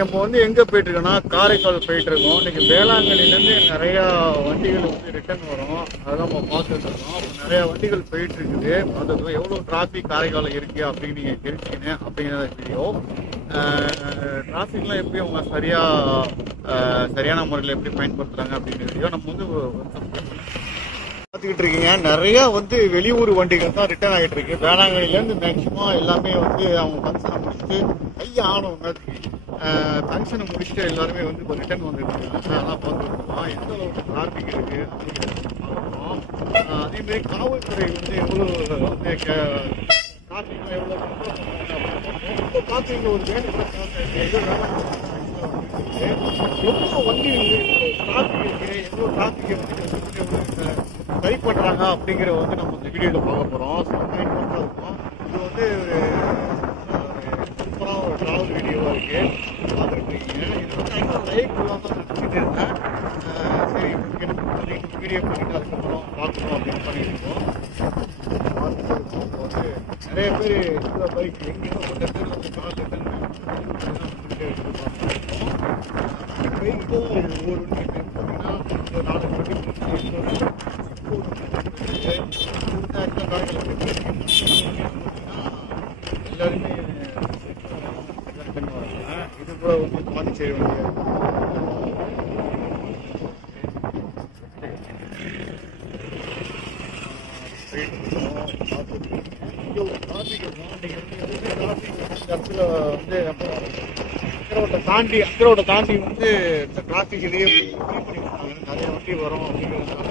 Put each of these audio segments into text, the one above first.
இன்னைக்கு நம்ம வந்து எங்கே போயிட்டுருக்கோன்னா காரைக்கால் போயிட்டுருக்கோம். இன்னைக்கு வேளாங்கண்ணிலேருந்து நிறையா வண்டிகள் வந்து ரிட்டர்ன் வரும். அதெல்லாம் நம்ம பார்த்துட்டு இருக்கோம். அப்போ நிறையா வண்டிகள் போயிட்டுருக்குது. பார்த்துருக்கோம் எவ்வளோ டிராஃபிக் காரைக்காலில் இருக்குது அப்படின்னு நீங்கள் தெரிஞ்சுக்கினேன் அப்படிங்கிற வீடியோ. டிராஃபிக்லாம் எப்படி அவங்க சரியான முறையில் எப்படி பயன்படுத்துகிறாங்க அப்படிங்கிற வீடியோ நம்ம வந்து பார்த்துக்கிட்டு இருக்கீங்க. நிறையா வந்து வெளியூர் வண்டிகள் தான் ரிட்டர்ன் ஆகிட்டு இருக்கு. வேளாங்கண்ணிலேருந்து மேக்சிமம் எல்லாமே வந்து அவங்க ஃபங்க்ஷனை முடிச்சுட்டு ஆனவங்க ஃபங்க்ஷனை முடிச்சுட்டு எல்லாருமே வந்து இப்போ ரிட்டர்ன் வந்துட்டு இருக்காங்க. அதெல்லாம் பார்த்துருக்கோம் எந்த அளவுக்கு டிராஃபிக் இருக்குது அப்படிங்கிறத பார்க்குறோம். அதேமாரி காவல்துறை வந்து எவ்வளோ வந்து டிராஃபிக்லாம் எவ்வளோ இப்போ பார்த்து ஒரு எவ்வளோ வண்டி டிராஃபிக் இருக்குது, எவ்வளோ டிராஃபிக் வந்து சரி பண்ணுறாங்க அப்படிங்கிற வந்து நம்ம இந்த வீடியோவில் பார்க்க போகிறோம். இருக்கும். இது வந்து சூப்பராக ஒரு ட்ராவல் வீடியோவாக இருக்குது. பார்த்துருக்கீங்க. இது வந்து இன்னும் லைவ் தான் சுற்றிட்டு இருந்தேன். சரி வீடியோ பண்ணிட்டு அதுக்கப்புறம் பார்க்கணும் அப்படின்னு பண்ணியிருக்கோம். வந்து நிறைய பேர் இந்த பைக் எங்கேயும் ஒரு பேர் வந்து கார் பைக்கு ஒவ்வொரு பார்த்தீங்கன்னா ஒரு 4 வண்டி எல்லாருமே இது கூட வந்து பாண்டிச்சேரி வண்டியா அக்கரோட தாண்டி வந்து இந்த டிராஃபிக் இதையே ஃப்ரீ பண்ணி கொடுத்தாங்க. நிறைய வண்டி வரும் அப்படிங்கிறதுனால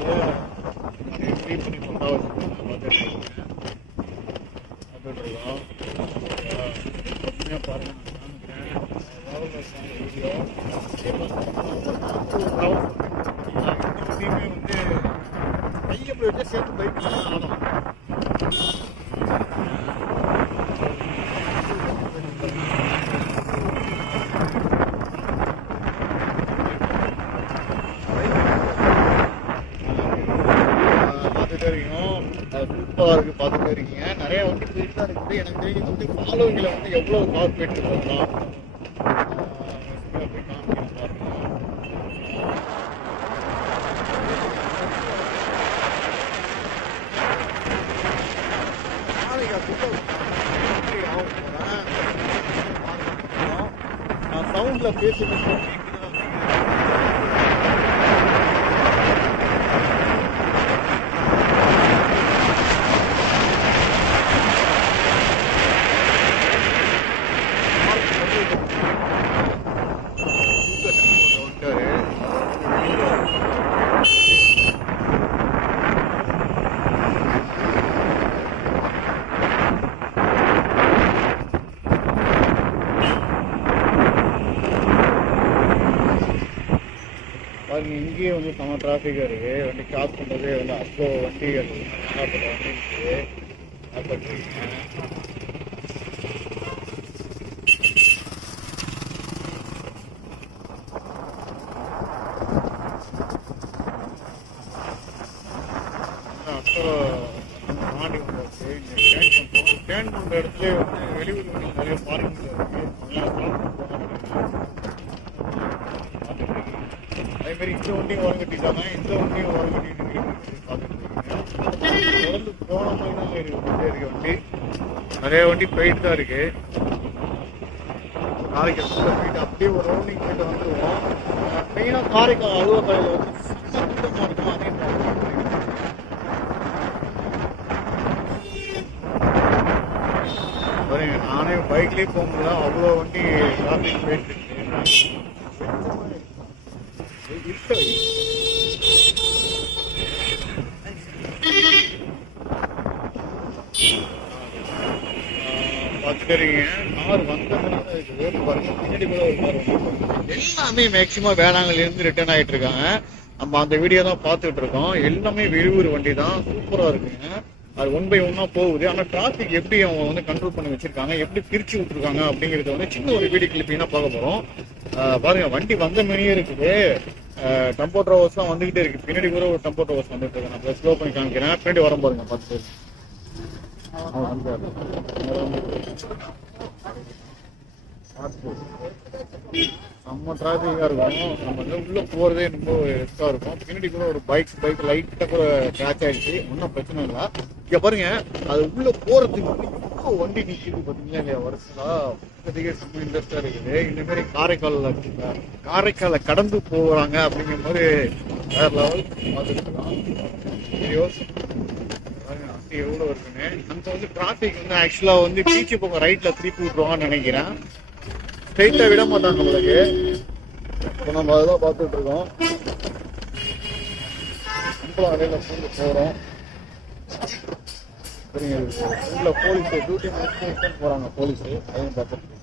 நிறைய ஃப்ரீ பண்ணி கொண்டா வச்சுருக்கோம். பாருங்க வீடியோ வந்து கையை போயிட்டு சேர்த்து பைக் ஆனோம். சூப்பராக இருக்குது. பார்த்துட்டே இருக்கீங்க. நிறைய வண்டி போயிட்டு தான் இருக்குது. எனக்கு தெரிஞ்சு வந்து ஃபாலோவிங்கில் வந்து எவ்வளோ கார் போயிட்டு இருக்கலாம். நான் சவுண்டில் பேசுகிறேன். இங்கேயே வந்து செம டிராஃபிக்காக இருக்குது. வண்டி கிராஸ் பண்ணுறதே வந்து அவ்வளோ வண்டிகள் ஏகப்பட்ட வண்டி இருக்குது. அப்புறம் தாண்டி வந்தாச்சு. ஸ்டேண்ட் பண்ணுற இடத்துல வந்து வெளியூர் வண்டி நிறைய பார்க்கிங் இருக்குது. அதேமாரி இந்த வண்டியும் ஓரம் கட்டிட்டாங்க. இந்த வண்டியும் ஓரம் கட்டிட்டு பார்த்துட்டு தொடர்ந்து போன மாதிரி தான் இருக்கு வண்டி. நிறைய வண்டி போயிட்டு தான் இருக்கு. காரைக்கால் போயிட்டு அப்படியே ஒரு ரவுண்டிங் போயிட்டு வந்துடுவோம். மெயினாக காரைக்கால் அலுவலகத்தில் வந்து சுத்தமாக இருக்கும். அதே நானே பைக்லேயே போகும்போது அவ்வளோ வண்டி டிராஃபிக் போயிட்டு இருக்கு. பார்த்துக்கிறீங்க. கார் வந்ததுனால ரோடு பாருங்க. பின்னாடி கூட ஒரு கார் வந்து எல்லாமே மேக்சிமம் வேளாங்கண்ணிலேருந்து ரிட்டர்ன் ஆகிட்டு இருக்காங்க. நம்ம அந்த வீடியோ தான் பார்த்துட்டு இருக்கோம். எல்லாமே வெளியூர் வண்டி தான். சூப்பராக இருக்குங்க. அது 1 by 1 போகுது. ஆனால் டிராஃபிக் எப்படி அவங்க வந்து கண்ட்ரோல் பண்ணி வச்சிருக்காங்க, எப்படி பிரிச்சு விட்டுருக்காங்க அப்படிங்கிறத வந்து சின்ன ஒரு வீடியோ கிளிப்பிங் தான் பார்க்க போகிறோம். பாருங்க வண்டி வந்த மாதிரியே இருக்குது. டெம்போ ட்ராவல்ஸ் தான் வந்துகிட்டே இருக்கு. பின்னாடி கூட ஒரு டெம்போ ட்ராவல்ஸ் வந்துட்டு இருக்கு. நான் ஸ்லோ பண்ணி காமிக்கிறேன். பின்னாடி வர பாருங்க. பார்த்து பார்த்து செம்ம டிராஃபிக்காக இருக்கும். நம்ம வந்து உள்ளே போகிறதே ரொம்ப ரிஸ்காக இருக்கும். பின்னாடி கூட ஒரு பைக் லைட்டாக கூட கிராச் ஆகிடுச்சு, ஒன்றும் பிரச்சனை இல்லை. இங்கே பாருங்க, அது உள்ளே போகிறதுக்கு வந்து எவ்வளோ வண்டி நிற்கிது பார்த்தீங்களா இல்லையா? வருஷம் இப்போதைக்கு செம்ம இன்ட்ரெஸ்டாக இருக்குது. இந்தமாரி காரைக்காலில் கடந்து போகிறாங்க அப்படிங்கிற மாதிரி வேறு லெவல் பார்த்துருக்கலாம். எவ்வளோ இருக்குன்னு. அங்கே வந்து டிராஃபிக் வந்து ஆக்சுவலாக வந்து பீச்சு பக்கம் ரைட்டில் திருப்பி விட்ருவாங்கன்னு நினைக்கிறேன். ஸ்ட்ரெயிட்டாக விட மாட்டாங்க உங்களுக்கு. இப்போ நம்ம அதெல்லாம் பார்த்துட்டு இருக்கோம். நம்மளும் அறையில் பூந்து போகிறோம். சரிங்க, உள்ள போலீஸு டியூட்டி முடிச்சு போகிறாங்க. போலீஸு அதையும் பார்த்துட்டு இருக்கோம்.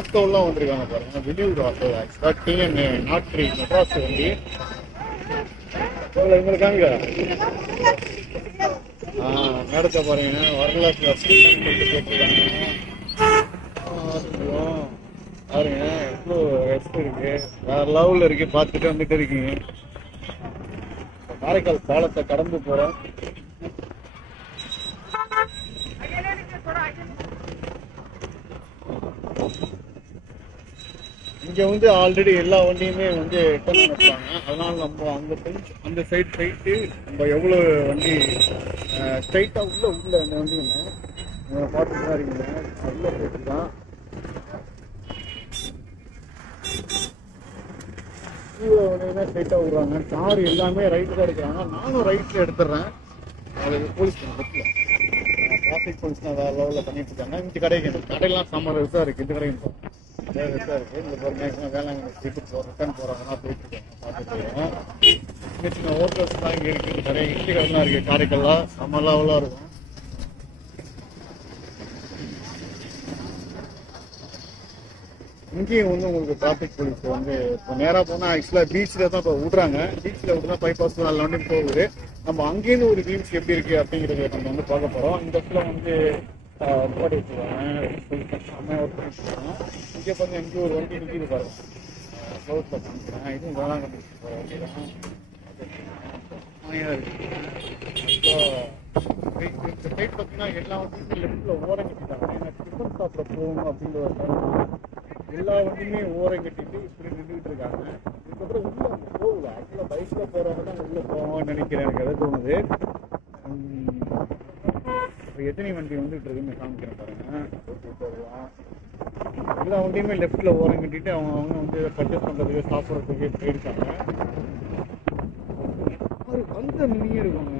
ஆட்டோலாம் வந்திருக்காங்க பாருங்க, வெளியூர் ஆட்டோ. ஆக்சுவலாக டிஎன் நாட்ரி மெட்ராஸ் வண்டி இங்கே இருக்காங்க. மேடத்தை பாருங்க, வரலாற்று கேட்டிருக்காங்க. பாருங்க எவ்வளோ ரெஸ்ட் இருக்கு, வேற லெவலில் இருக்கு. பார்த்துட்டு வந்துட்டு இருக்கீங்க. காரைக்கால் பாலத்தை கடந்து போகிறோம். இங்கே வந்து ஆல்ரெடி எல்லா வண்டியுமே வந்து டர்ன் வைப்பாங்க. அதனால நம்ம அந்த சைடு போயிட்டு நம்ம எவ்வளோ வண்டி ஸ்ட்ரைட்டாக உள்ள அந்த வண்டியுமே பார்த்துட்டு தான் இருக்கீங்க. உள்ள போயிட்டு தான் கீழே வண்டியுமே ஸ்ட்ரைட்டாக விடுறாங்க. கார் எல்லாமே ரைட்டு தான் எடுக்கிறாங்க. நானும் ரைட்டில் எடுத்துடுறேன். அது போலீஸ் பஸ்ல டிராஃபிக் போலீஸ் தான் வேறு லெவலில் பண்ணிட்டு இருக்காங்க. இந்த கடையெல்லாம் செம்ம ரிசாக இருக்குது. இந்த கடையும் ரிசாக இருக்குது. இந்த ஒரு மேக்ஸிமம் வேளாங்கண்ணி திருப்பி ரிட்டர்ன் போகிறாங்கன்னா போயிட்டு இருக்காங்க. பார்த்துட்டு இருக்கோம். சின்ன சின்ன ஹோட்டல்ஸ்லாம் இங்கே இருக்குது. நிறைய இட்லி கடைலாம் இருக்குது. காரைக்கல்லாம் செம்ம லெவலாக இருக்கும். இங்கேயும் வந்து உங்களுக்கு டிராஃபிக் போலீஸ் வந்து இப்போ நேராக போனால் ஆக்சுவலாக பீச்சில் தான் இப்போ விட்றாங்க. பீச்சில் விட்டு தான் பைபாஸ் நல்ல வண்டி போகுது. நம்ம அங்கேருந்து ஒரு பீச் எப்படி இருக்குது அப்படிங்கிறத நம்ம வந்து பார்க்க போகிறோம். இந்த இடத்துல வந்து போட்டி வச்சுருவாங்க. செம்மையாக ஒர்க் பண்ணிட்டுருக்காங்க. இங்கே பாருங்க, இங்கே ஒரு வண்டி நிற்கிது பாருங்க. க்ளவுஸில் காமிக்கிறேன். இதுவும் வேளாங்கண்ணி வண்டி தான். செம்மையாக இருக்குது. இந்த சைட் பார்த்தீங்கன்னா எல்லா வண்டியுமே லெஃப்ட்டில் ஓரம் கட்டிட்டாங்க. ஏன்னா டிஃபன் சாப்பிட போகணும் அப்படிங்கிற ஒரு எல்லா வண்டியுமே ஓரம் கட்டிட்டு இப்படி நின்றுட்டு இருக்காங்க. இதுக்கப்புறம் உள்ள போகல. ஆக்சுவலாக பைக்கில் போகிறவங்க தான் உள்ள போவாங்கன்னு நினைக்கிறேன். எனக்கு எதை தோணுது. இப்போ எத்தனை வண்டி வந்துட்டு இருக்குன்னு காமிக்கிறேன் பாருங்க. போகலாம். எல்லா வண்டியுமே லெஃப்ட்டில் ஓரம் கட்டிட்டு அவங்க வந்து பர்ச்சேஸ் பண்ணுறதுக்கு சாப்பிட்றதுக்கு போயிருக்காங்க. அந்த நின்று இருக்குங்க.